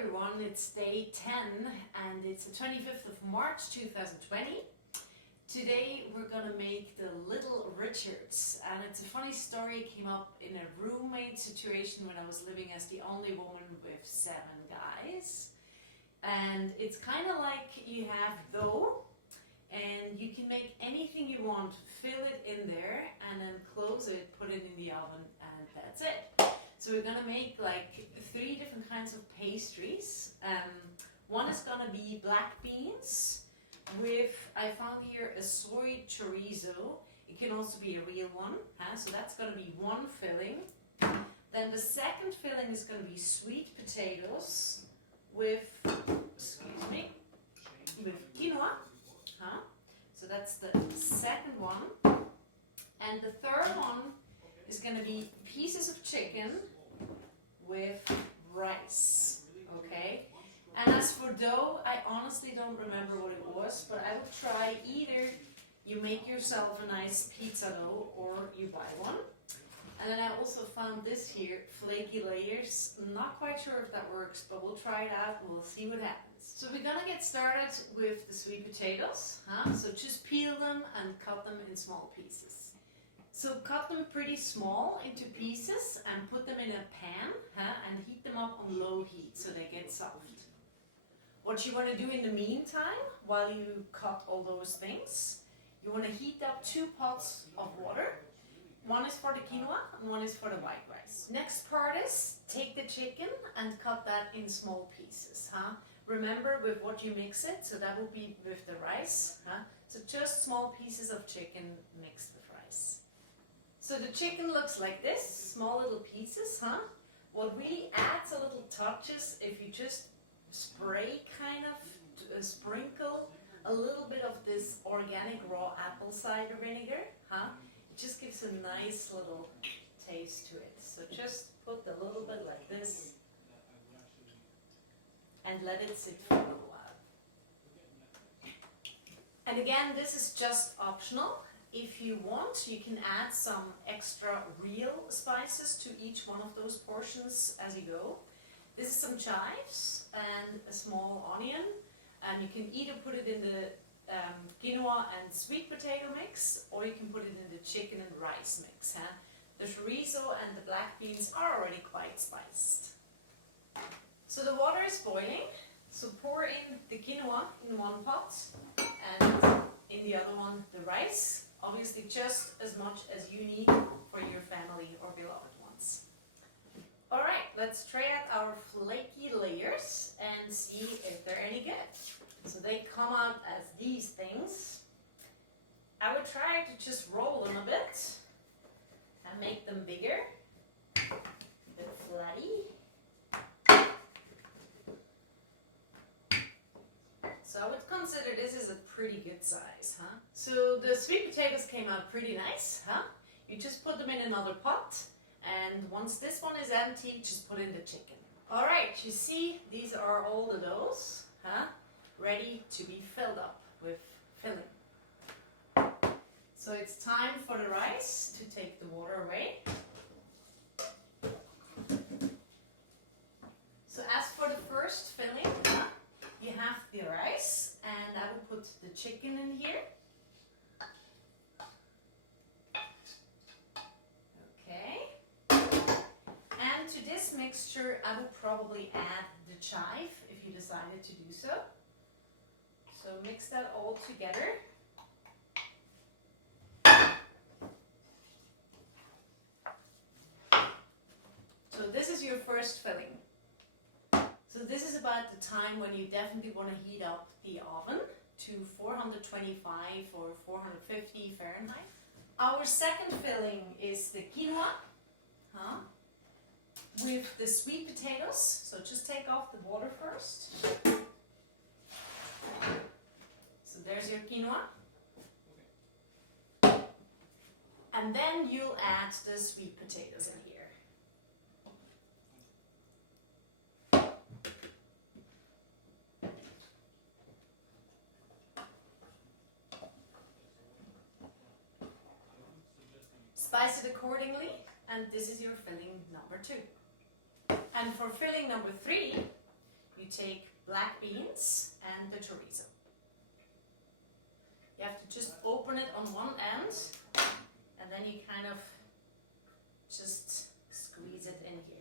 everyone, it's day 10 and it's the 25th of March 2020. Today we're gonna make the Little Richards, and it's a funny story. It came up in a roommate situation when I was living as the only woman with 7 guys. And it's kind of like you have dough and you can make anything you want, fill it in there and then close it, put it in the oven, and that's it. So we're gonna make like 3 different kinds of pastries. One is gonna be black beans with, I found here, a soy chorizo. It can also be a real one, so that's gonna be one filling. Then the second filling is gonna be sweet potatoes with, excuse me, with quinoa. So that's the second one. And the third one is going to be pieces of chicken with rice, okay? And as for dough, I honestly don't remember what it was, but I would try either you make yourself a nice pizza dough or you buy one. And then I also found this here, flaky layers. I'm not quite sure if that works, but we'll try it out and we'll see what happens. So we're gonna get started with the sweet potatoes. So just peel them and cut them in small pieces. So cut them pretty small into pieces and put them in a pan and heat them up on low heat so they get soft. What you want to do in the meantime, while you cut all those things, you want to heat up 2 pots of water. One is for the quinoa and one is for the white rice. Next part is take the chicken and cut that in small pieces. Remember with what you mix it, so that will be with the rice. So just small pieces of chicken mixed with rice. So the chicken looks like this, small little pieces. What really adds a little touches if you just spray, kind of sprinkle a little bit of this organic raw apple cider vinegar. It just gives a nice little taste to it. So just put a little bit like this and let it sit for a little while. And again, this is just optional. If you want, you can add some extra real spices to each one of those portions as you go. This is some chives and a small onion, and you can either put it in the quinoa and sweet potato mix, or you can put it in the chicken and rice mix. The chorizo and the black beans are already quite spiced. So the water is boiling, so pour in the quinoa in one pot and in the other one the rice, obviously just as much as you need for your family or beloved ones. Alright, let's try out our flaky layers and see if they're any good. So they come out as these things. I would try to just roll them a bit and make them bigger, a bit flatty. So I would consider this is a pretty good size, So the sweet potatoes came out pretty nice, You just put them in another pot, and once this one is empty, just put in the chicken. Alright, you see, these are all the doughs, ready to be filled up with filling. So it's time for the rice to take the water away. So as for the first filling, you have the rice, and I will put the chicken in here. Okay. And to this mixture, I will probably add the chive if you decided to do so. So mix that all together. So this is your first filling. So this is about the time when you definitely want to heat up the oven to 425 or 450 Fahrenheit. Our second filling is the quinoa with the sweet potatoes. So just take off the water first. So there's your quinoa. And then you'll add the sweet potatoes in here. Spice it accordingly, and this is your filling number 2. And for filling number 3, take black beans and the chorizo. You have to just open it on one end, and then you kind of just squeeze it in here.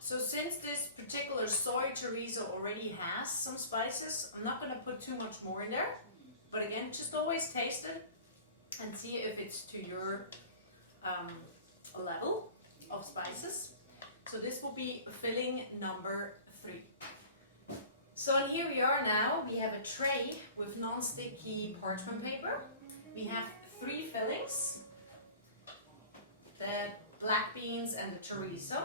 So since this particular soy chorizo already has some spices, I'm not going to put too much more in there. But again, just always taste it and see if it's to your level of spices. So this will be filling number 3. So here we are now. We have a tray with non-sticky parchment paper. We have 3 fillings. The black beans and the chorizo.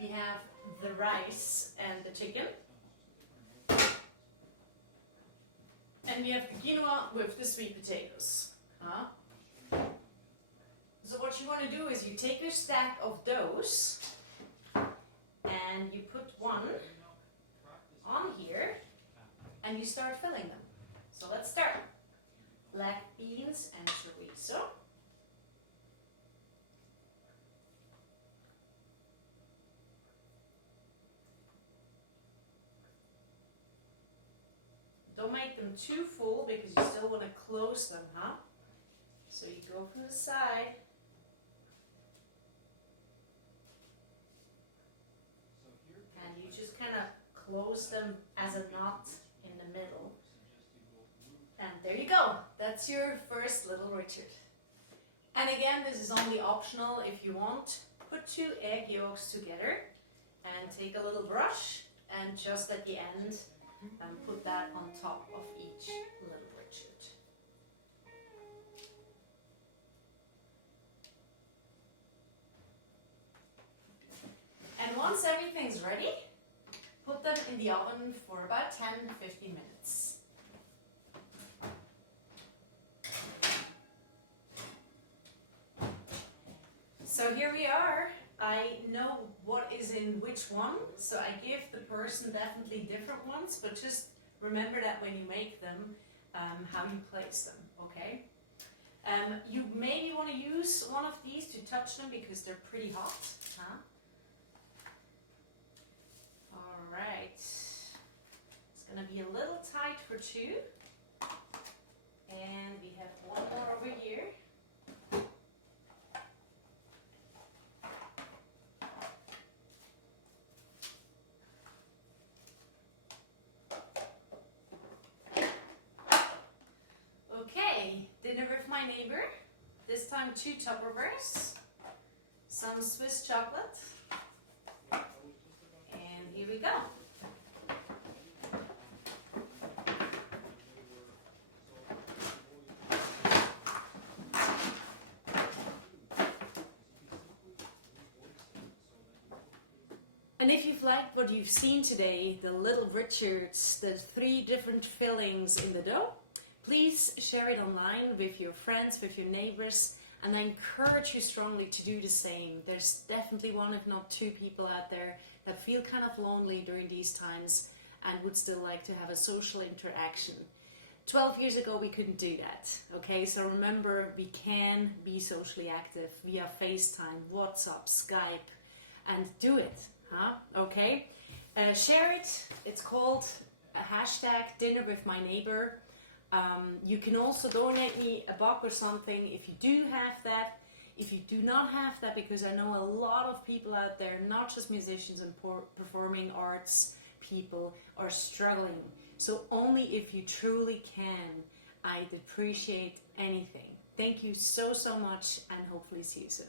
We have the rice and the chicken. And we have the quinoa with the sweet potatoes. So what you want to do is you take your stack of those and you put one on here and you start filling them. So let's start. Black beans and chorizo. Don't make them too full because you still want to close them, So you go from the side. And you just kind of close them as a knot in the middle. And there you go. That's your first little Richard. And again, this is only optional if you want. Put 2 egg yolks together and take a little brush and just at the end and put that on top of each little Richard. And once everything's ready, put them in the oven for about 10 to 15 minutes. So here we are. I know what is in which one, so I give the person definitely different ones, but just remember that when you make them, how you place them, okay? You maybe want to use one of these to touch them because they're pretty hot. Alright, it's going to be a little tight for 2, and we have one more over here. Dinner with my neighbor. This time 2 Tupperwares, some Swiss chocolate, and here we go. And if you've liked what you've seen today, the little Richards, the 3 different fillings in the dough, please share it online with your friends, with your neighbors, and I encourage you strongly to do the same. There's definitely 1, if not 2 people out there that feel kind of lonely during these times and would still like to have a social interaction. 12 years ago we couldn't do that, okay? So remember, we can be socially active via FaceTime, WhatsApp, Skype, and do it, okay? Share it. It's called #dinnerwithmyneighbor. You can also donate me a buck or something if you do have that. If you do not have that, because I know a lot of people out there, not just musicians and performing arts people, are struggling. So only if you truly can, I'd appreciate anything. Thank you so much, and hopefully see you soon.